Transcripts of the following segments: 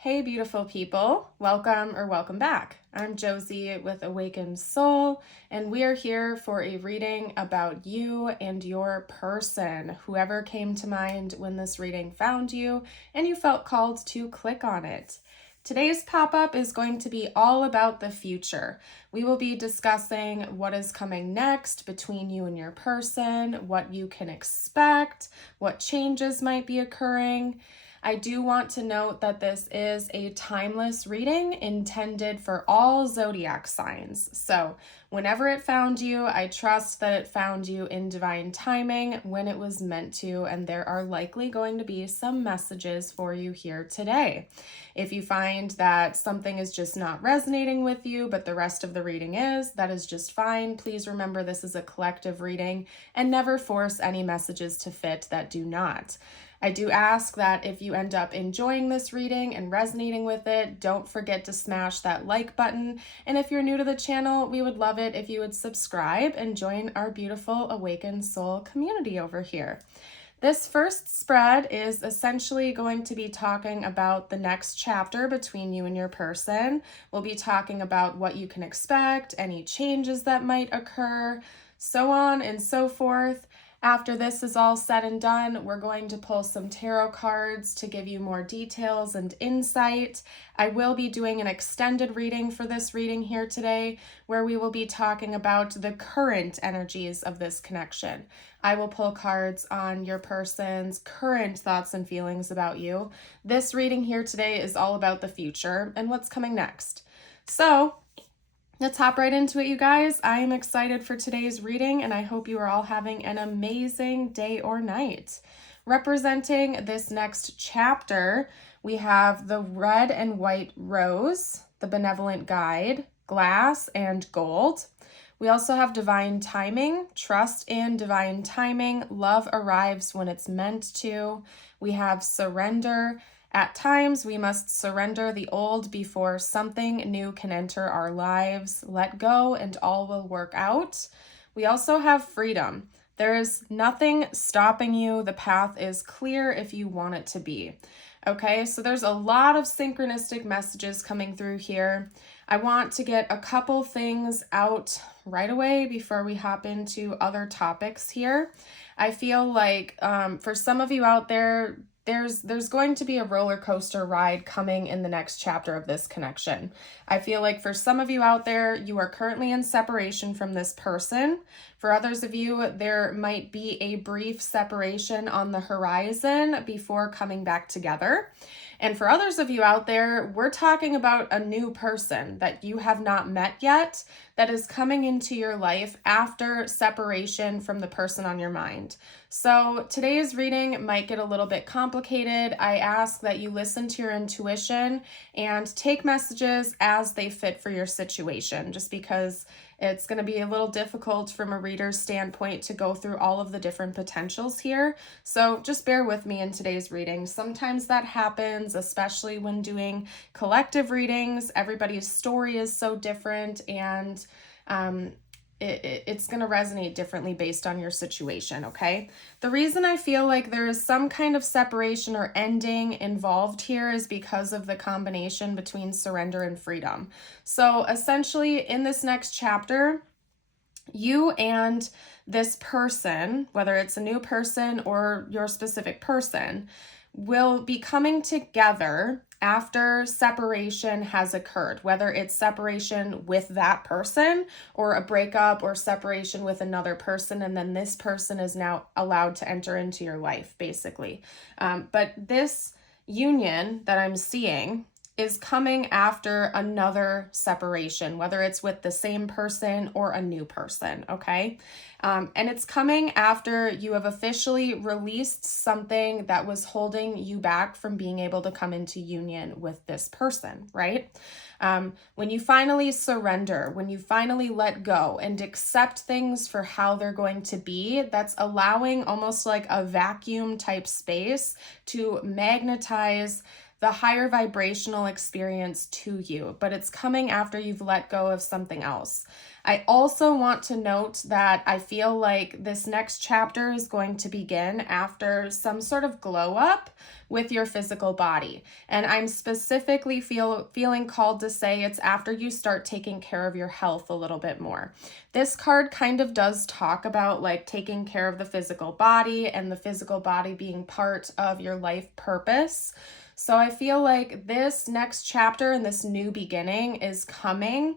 Hey, beautiful people. Welcome back. I'm Josie with Awakened Soul, and we are here for a reading about you and your person, whoever came to mind when this reading found you and you felt called to click on it. Today's pop-up is going to be all about the future. We will be discussing what is coming next between you and your person, what you can expect, what changes might be occurring. I do want to note that this is a timeless reading intended for all zodiac signs. So whenever it found you, I trust that it found you in divine timing when it was meant to, and there are likely going to be some messages for you here today. If you find that something is just not resonating with you, but the rest of the reading is, that is just fine. Please remember this is a collective reading and never force any messages to fit that do not. I do ask that if you end up enjoying this reading and resonating with it, don't forget to smash that like button. And if you're new to the channel, we would love it if you would subscribe and join our beautiful Awakened Soul community over here. This first spread is essentially going to be talking about the next chapter between you and your person. We'll be talking about what you can expect, any changes that might occur, so on and so forth. After this is all said and done, we're going to pull some tarot cards to give you more details and insight. I will be doing an extended reading for this reading here today, where we will be talking about the current energies of this connection. I will pull cards on your person's current thoughts and feelings about you. This reading here today is all about the future and what's coming next. So, let's hop right into it, you guys. I am excited for today's reading, and I hope you are all having an amazing day or night. Representing this next chapter, we have the red and white rose, the benevolent guide, glass, and gold. We also have divine timing, trust in divine timing, love arrives when it's meant to. We have surrender. At times, we must surrender the old before something new can enter our lives. Let go and all will work out. We also have freedom. There is nothing stopping you. The path is clear if you want it to be. Okay, so there's a lot of synchronistic messages coming through here. I want to get a couple things out right away before we hop into other topics here. I feel like for some of you out there, there's going to be a roller coaster ride coming in the next chapter of this connection. I feel like for some of you out there, you are currently in separation from this person. For others of you, there might be a brief separation on the horizon before coming back together. And for others of you out there, we're talking about a new person that you have not met yet that is coming into your life after separation from the person on your mind. So today's reading might get a little bit complicated. I ask that you listen to your intuition and take messages as they fit for your situation, just because it's going to be a little difficult from a reader's standpoint to go through all of the different potentials here. So just bear with me in today's reading. Sometimes that happens, especially when doing collective readings. Everybody's story is so different, and it's going to resonate differently based on your situation, okay? The reason I feel like there is some kind of separation or ending involved here is because of the combination between surrender and freedom. So essentially, in this next chapter, you and this person, whether it's a new person or your specific person, will be coming together after separation has occurred, whether it's separation with that person or a breakup or separation with another person, and then this person is now allowed to enter into your life, basically. But this union that I'm seeing is coming after another separation, whether it's with the same person or a new person, okay? And it's coming after you have officially released something that was holding you back from being able to come into union with this person, right? When you finally surrender, when you finally let go and accept things for how they're going to be, that's allowing almost like a vacuum type space to magnetize the higher vibrational experience to you, but it's coming after you've let go of something else. I also want to note that I feel like this next chapter is going to begin after some sort of glow up with your physical body. And I'm specifically feeling called to say it's after you start taking care of your health a little bit more. This card kind of does talk about like taking care of the physical body and the physical body being part of your life purpose. So I feel like this next chapter and this new beginning is coming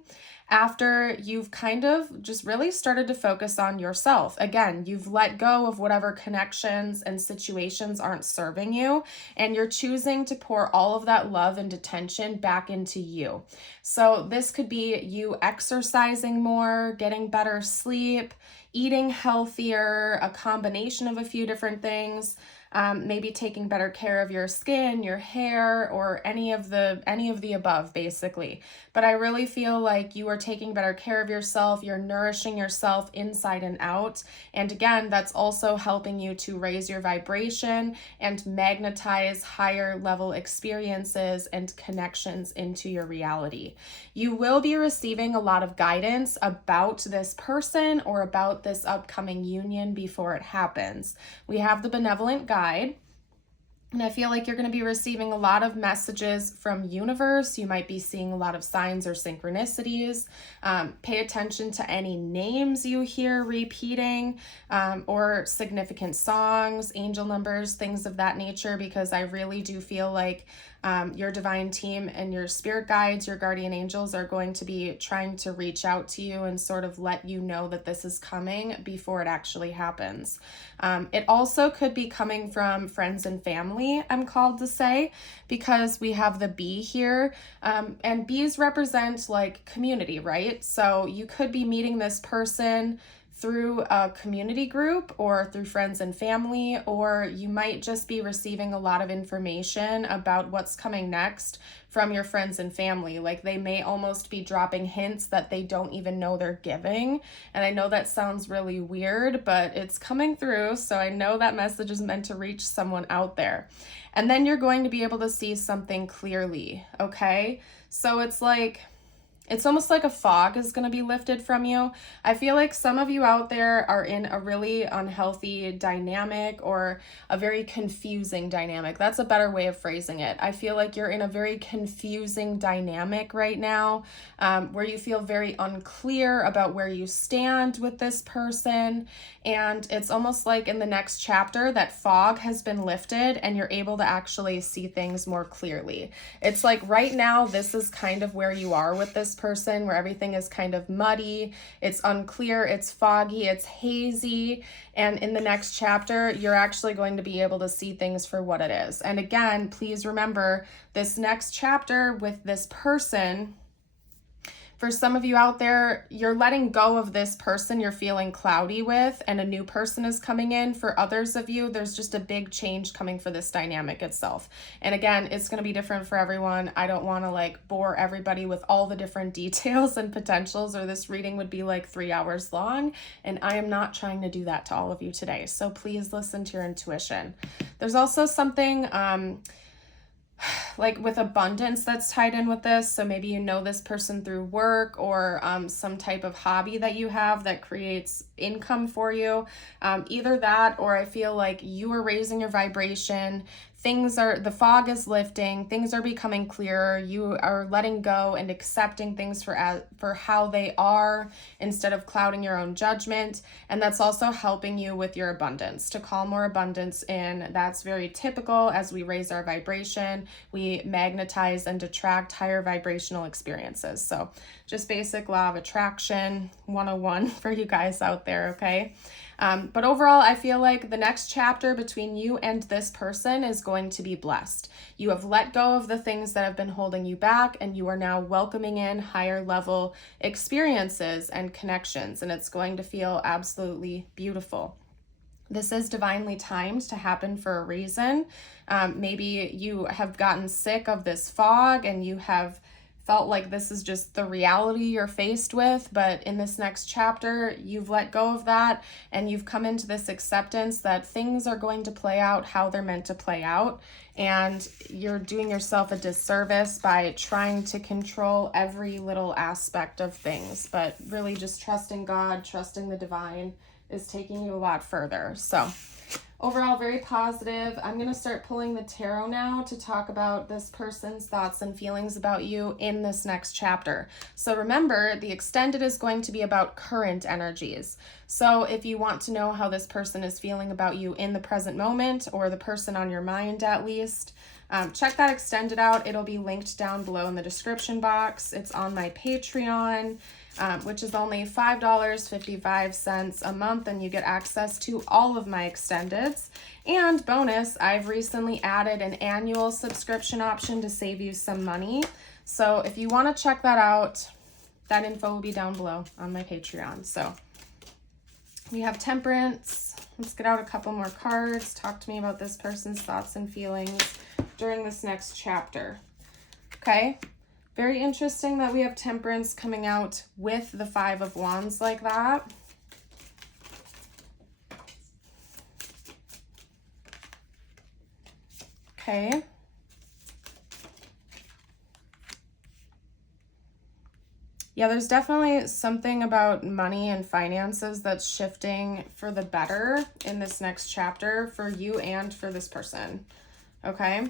after you've kind of just really started to focus on yourself. Again, you've let go of whatever connections and situations aren't serving you, and you're choosing to pour all of that love and attention back into you. So this could be you exercising more, getting better sleep, eating healthier, a combination of a few different things. Maybe taking better care of your skin, your hair, or any of the above, basically. But I really feel like you are taking better care of yourself, you're nourishing yourself inside and out. And again, that's also helping you to raise your vibration and magnetize higher level experiences and connections into your reality. You will be receiving a lot of guidance about this person or about this upcoming union before it happens. We have the benevolent guide. And I feel like you're going to be receiving a lot of messages from universe. You might be seeing a lot of signs or synchronicities. Pay attention to any names you hear repeating or significant songs, angel numbers, things of that nature, because I really do feel like your divine team and your spirit guides, your guardian angels are going to be trying to reach out to you and sort of let you know that this is coming before it actually happens. It also could be coming from friends and family, I'm called to say, because we have the bee here, and bees represent like community, right? So you could be meeting this person through a community group or through friends and family, or you might just be receiving a lot of information about what's coming next from your friends and family. Like they may almost be dropping hints that they don't even know they're giving. And I know that sounds really weird, but it's coming through. So I know that message is meant to reach someone out there. And then you're going to be able to see something clearly, okay? So it's almost like a fog is going to be lifted from you. I feel like some of you out there are in a really unhealthy dynamic or a very confusing dynamic. That's a better way of phrasing it. I feel like you're in a very confusing dynamic right now, where you feel very unclear about where you stand with this person. And it's almost like in the next chapter that fog has been lifted and you're able to actually see things more clearly. It's like right now, this is kind of where you are with this person, where everything is kind of muddy, it's unclear, it's foggy, it's hazy. And in the next chapter, you're actually going to be able to see things for what it is. And again, please remember this next chapter with this person. For some of you out there, you're letting go of this person you're feeling cloudy with, and a new person is coming in. For others of you, there's just a big change coming for this dynamic itself. And again, it's going to be different for everyone. I don't want to like bore everybody with all the different details and potentials, or this reading would be like 3 hours long. And I am not trying to do that to all of you today. So please listen to your intuition. There's also something like with abundance that's tied in with this. So maybe you know this person through work or some type of hobby that you have that creates income for you. Either that, or I feel like you are raising your vibration. The fog is lifting, things are becoming clearer, you are letting go and accepting things for how they are instead of clouding your own judgment. And that's also helping you with your abundance, to call more abundance in. That's very typical. As we raise our vibration, we magnetize and attract higher vibrational experiences. So just basic law of attraction 101 for you guys out there, okay? But overall, I feel like the next chapter between you and this person is going to be blessed. You have let go of the things that have been holding you back, and you are now welcoming in higher level experiences and connections, and it's going to feel absolutely beautiful. This is divinely timed to happen for a reason. Maybe you have gotten sick of this fog and you have felt like this is just the reality you're faced with, but in this next chapter, you've let go of that and you've come into this acceptance that things are going to play out how they're meant to play out. And you're doing yourself a disservice by trying to control every little aspect of things, but really just trusting God, trusting the divine is taking you a lot further. So overall, very positive. I'm going to start pulling the tarot now to talk about this person's thoughts and feelings about you in this next chapter. So remember, the extended is going to be about current energies. So if you want to know how this person is feeling about you in the present moment, or the person on your mind at least, check that extended out. It'll be linked down below in the description box. It's on my Patreon, which is only $5.55 a month, and you get access to all of my extendeds. And bonus, I've recently added an annual subscription option to save you some money. So if you want to check that out, that info will be down below on my Patreon. So we have Temperance. Let's get out a couple more cards. Talk to me about this person's thoughts and feelings during this next chapter. Okay. Very interesting that we have Temperance coming out with the Five of Wands like that. Okay. Yeah, there's definitely something about money and finances that's shifting for the better in this next chapter for you and for this person. Okay.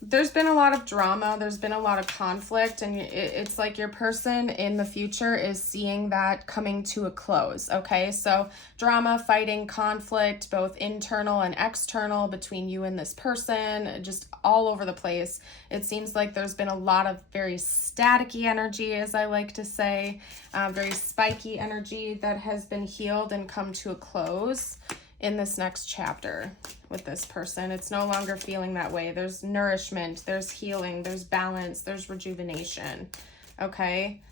There's been a lot of drama. There's been a lot of conflict, and it's like your person in the future is seeing that coming to a close. Okay. So drama, fighting, conflict, both internal and external between you and this person, just all over the place. It seems like there's been a lot of very staticky energy, as I like to say, very spiky energy that has been healed and come to a close in this next chapter with this person. It's no longer feeling that way. There's nourishment, there's healing, there's balance, there's rejuvenation. Okay.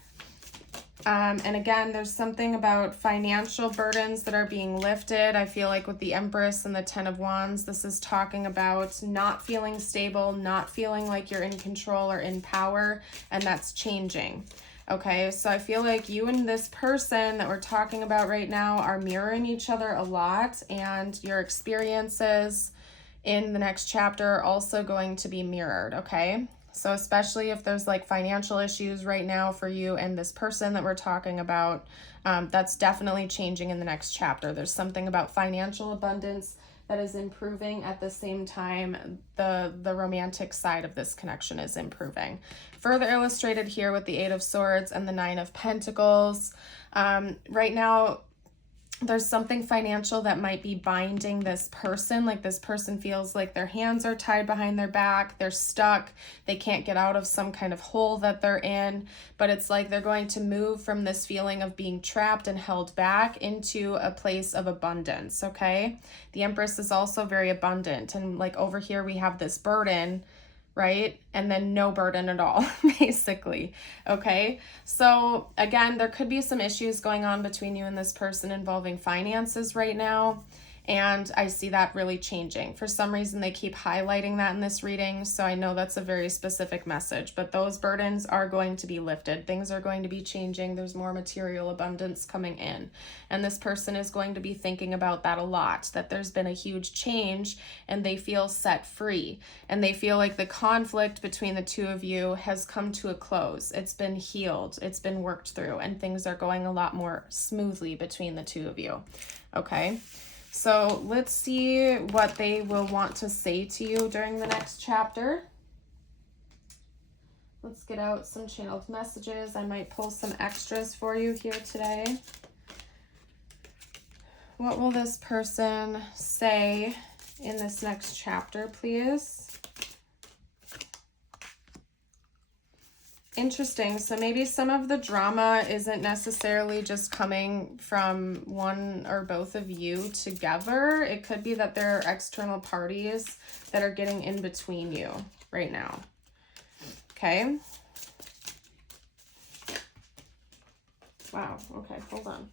And again, there's something about financial burdens that are being lifted. I feel like with the Empress and the Ten of Wands, this is talking about not feeling stable, not feeling like you're in control or in power, and that's changing. Okay, so I feel like you and this person that we're talking about right now are mirroring each other a lot, and your experiences in the next chapter are also going to be mirrored, okay? So especially if there's like financial issues right now for you and this person that we're talking about, that's definitely changing in the next chapter. There's something about financial abundance that is improving. At the same time, the romantic side of this connection is improving. Further illustrated here with the Eight of Swords and the Nine of Pentacles. Right now, there's something financial that might be binding this person. Like this person feels like their hands are tied behind their back. They're stuck. They can't get out of some kind of hole that they're in. But it's like they're going to move from this feeling of being trapped and held back into a place of abundance, okay? The Empress is also very abundant. And like over here, we have this burden, right? And then no burden at all, basically. Okay. So again, there could be some issues going on between you and this person involving finances right now. And I see that really changing. For some reason, they keep highlighting that in this reading. So I know that's a very specific message, but those burdens are going to be lifted. Things are going to be changing. There's more material abundance coming in. And this person is going to be thinking about that a lot, that there's been a huge change and they feel set free. And they feel like the conflict between the two of you has come to a close. It's been healed. It's been worked through, and things are going a lot more smoothly between the two of you. Okay. So let's see what they will want to say to you during the next chapter. Let's get out some channeled messages. I might pull some extras for you here today. What will this person say in this next chapter, please? Interesting. So maybe some of the drama isn't necessarily just coming from one or both of you together. It could be that there are external parties that are getting in between you right now. Okay. Wow. Okay. Hold on.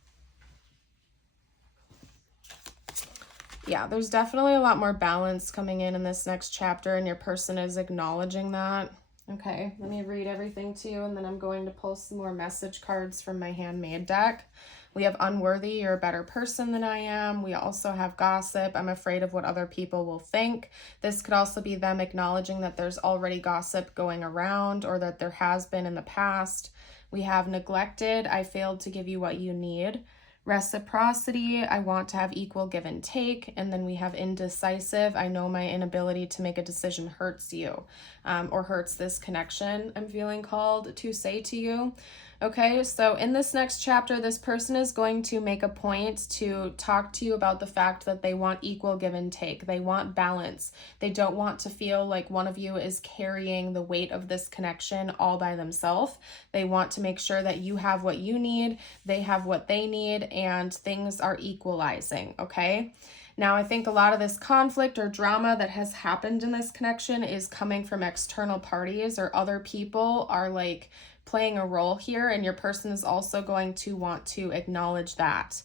Yeah, there's definitely a lot more balance coming in this next chapter, and your person is acknowledging that. Okay, let me read everything to you, and then I'm going to pull some more message cards from my handmade deck. We have unworthy, you're a better person than I am. We also have gossip, I'm afraid of what other people will think. This could also be them acknowledging that there's already gossip going around or that there has been in the past. We have neglected, I failed to give you what you need. Reciprocity, I want to have equal give and take. And then we have indecisive, I know my inability to make a decision hurts you, or hurts this connection I'm feeling called to say to you. Okay, so in this next chapter, this person is going to make a point to talk to you about the fact that they want equal give and take. They want balance. They don't want to feel like one of you is carrying the weight of this connection all by themselves. They want to make sure that you have what you need, they have what they need, and things are equalizing, okay? Now, I think a lot of this conflict or drama that has happened in this connection is coming from external parties, or other people are like playing a role here, and your person is also going to want to acknowledge that.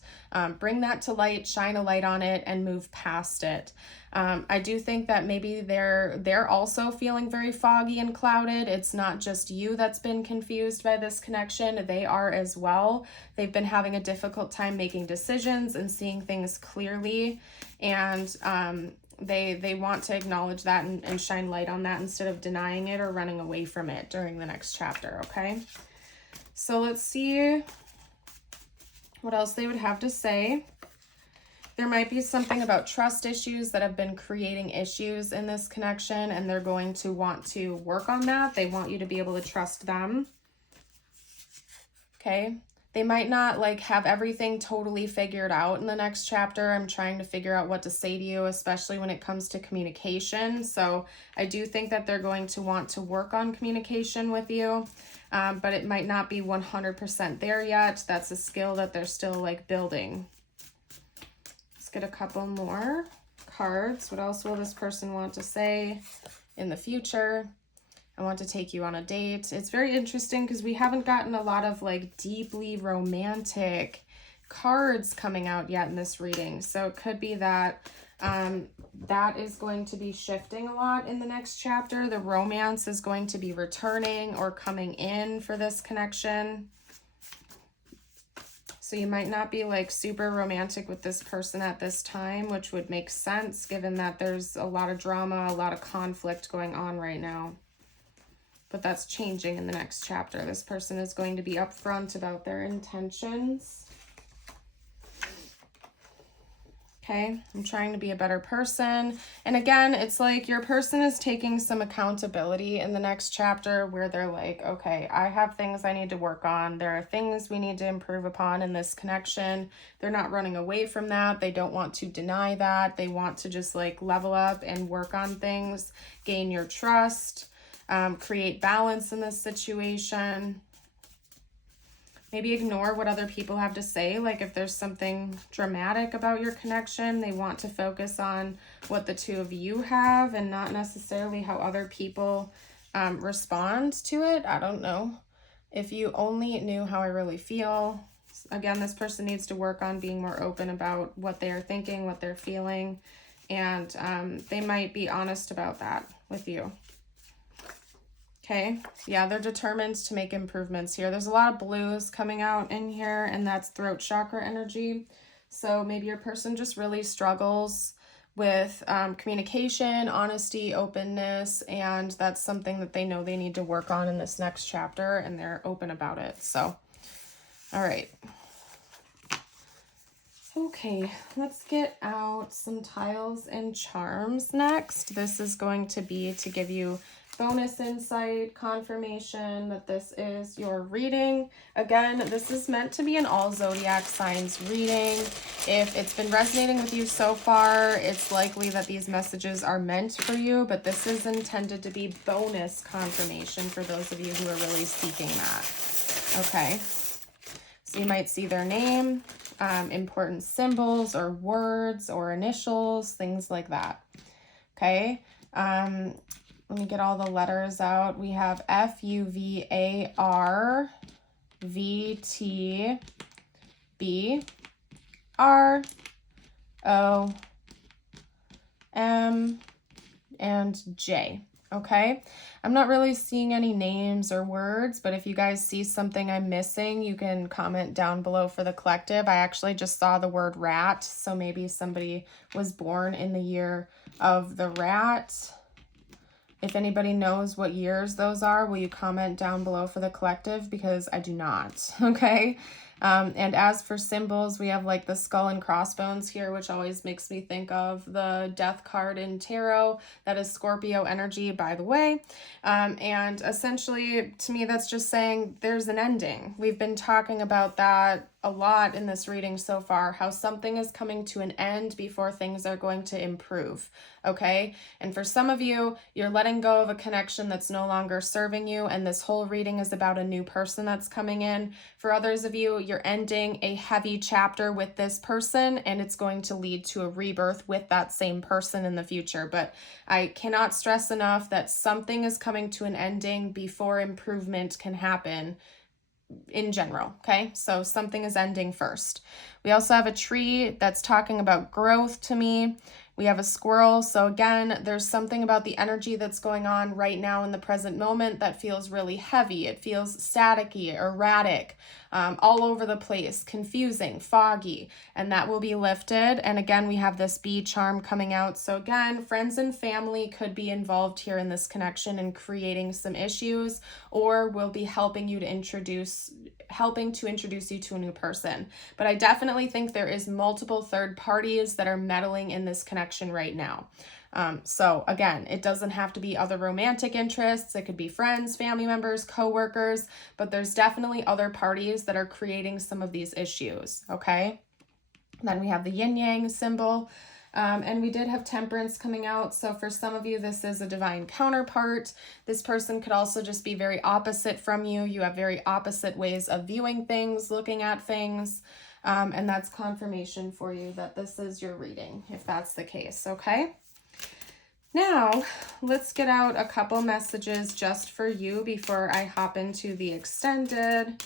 Bring that to light, shine a light on it, and move past it. I do think that maybe they're also feeling very foggy and clouded. It's not just you that's been confused by this connection. They are as well. They've been having a difficult time making decisions and seeing things clearly, and they want to acknowledge that and shine light on that instead of denying it or running away from it during the next chapter, okay? So let's see what else they would have to say. There might be something about trust issues that have been creating issues in this connection, and they're going to want to work on that. They want you to be able to trust them, okay? They might not like have everything totally figured out in the next chapter. I'm trying to figure out what to say to you, especially when it comes to communication. So I do think that they're going to want to work on communication with you, but it might not be 100% there yet. That's a skill that they're still like building. Let's get a couple more cards. What else will this person want to say in the future? I want to take you on a date. It's very interesting because we haven't gotten a lot of like deeply romantic cards coming out yet in this reading. So it could be that that is going to be shifting a lot in the next chapter. The romance is going to be returning or coming in for this connection. So you might not be like super romantic with this person at this time, which would make sense given that there's a lot of drama, a lot of conflict going on right now. But that's changing in the next chapter. This person is going to be upfront about their intentions. Okay, I'm trying to be a better person. And again, it's like your person is taking some accountability in the next chapter where they're like, okay, I have things I need to work on. There are things we need to improve upon in this connection. They're not running away from that. They don't want to deny that. They want to just like level up and work on things, gain your trust. Create balance in this situation. Maybe ignore what other people have to say. Like if there's something dramatic about your connection, they want to focus on what the two of you have and not necessarily how other people respond to it. I don't know. If you only knew how I really feel. Again, this person needs to work on being more open about what they are thinking, what they're feeling, and they might be honest about that with you. Okay, yeah, they're determined to make improvements here. There's a lot of blues coming out in here, and that's throat chakra energy. So maybe your person just really struggles with communication, honesty, openness, and that's something that they know they need to work on in this next chapter, and they're open about it. So, all right. Okay, let's get out some tiles and charms next. This is going to be to give you bonus insight, confirmation that this is your reading. Again, this is meant to be an all zodiac signs reading. If it's been resonating with you so far, it's likely that these messages are meant for you, but this is intended to be bonus confirmation for those of you who are really seeking that. Okay, so you might see their name, important symbols or words or initials, things like that. Okay. Let me get all the letters out. We have FUVAR, VT, BR, O, M, and J. Okay, I'm not really seeing any names or words, but if you guys see something I'm missing, you can comment down below for the collective. I actually just saw the word rat, so maybe somebody was born in the year of the rat. If anybody knows what years those are, will you comment down below for the collective? Because I do not, okay? And as for symbols, we have like the skull and crossbones here, which always makes me think of the death card in tarot. That is Scorpio energy, by the way. And essentially, to me, that's just saying there's an ending. We've been talking about that a lot in this reading so far, how something is coming to an end before things are going to improve, okay? And for some of you, you're letting go of a connection that's no longer serving you, and this whole reading is about a new person that's coming in. For others of you, you're ending a heavy chapter with this person, and it's going to lead to a rebirth with that same person in the future. But I cannot stress enough that something is coming to an ending before improvement can happen in general, okay? So something is ending first. We also have a tree that's talking about growth to me. We have a squirrel. So again, there's something about the energy that's going on right now in the present moment that feels really heavy. It feels staticky, erratic, all over the place, confusing, foggy, and that will be lifted. And again, we have this bee charm coming out. So again, friends and family could be involved here in this connection and creating some issues, or will be helping to introduce you to a new person. But I definitely think there is multiple third parties that are meddling in this connection right now. So again, it doesn't have to be other romantic interests. It could be friends, family members, co-workers, but there's definitely other parties that are creating some of these issues, okay? Then we have the yin yang symbol. And we did have temperance coming out. So for some of you, this is a divine counterpart. This person could also just be very opposite from you. You have very opposite ways of viewing things, looking at things. And that's confirmation for you that this is your reading, if that's the case, okay? Now, let's get out a couple messages just for you before I hop into the extended.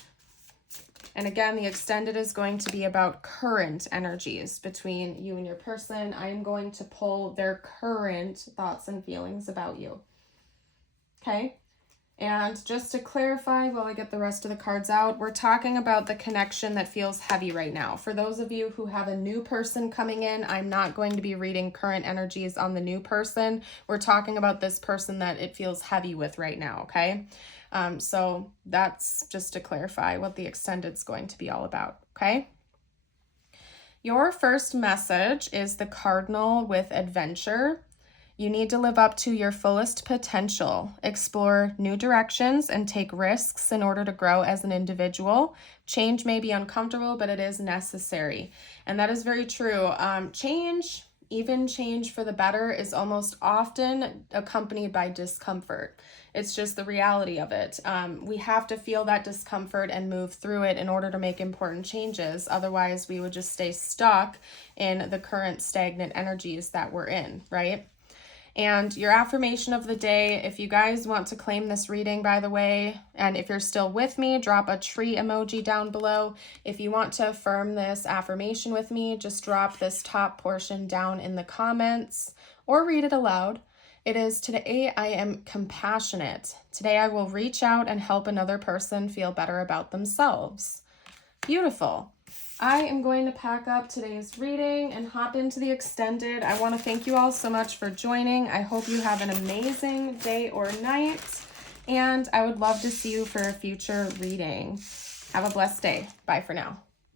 And again, the extended is going to be about current energies between you and your person. I am going to pull their current thoughts and feelings about you. Okay? And just to clarify while I get the rest of the cards out, we're talking about the connection that feels heavy right now. For those of you who have a new person coming in, I'm not going to be reading current energies on the new person. We're talking about this person that it feels heavy with right now, okay? So that's just to clarify what the extended is going to be all about, okay? Your first message is the cardinal with adventure. You need to live up to your fullest potential, explore new directions, and take risks in order to grow as an individual. Change may be uncomfortable, but it is necessary. And that is very true. Change, even change for the better, is almost often accompanied by discomfort. It's just the reality of it. We have to feel that discomfort and move through it in order to make important changes. Otherwise, we would just stay stuck in the current stagnant energies that we're in, right? And your affirmation of the day, if you guys want to claim this reading, by the way, and if you're still with me, drop a tree emoji down below. If you want to affirm this affirmation with me, just drop this top portion down in the comments or read it aloud. It is, today I am compassionate. Today I will reach out and help another person feel better about themselves. Beautiful. I am going to pack up today's reading and hop into the extended. I want to thank you all so much for joining. I hope you have an amazing day or night, and I would love to see you for a future reading. Have a blessed day. Bye for now.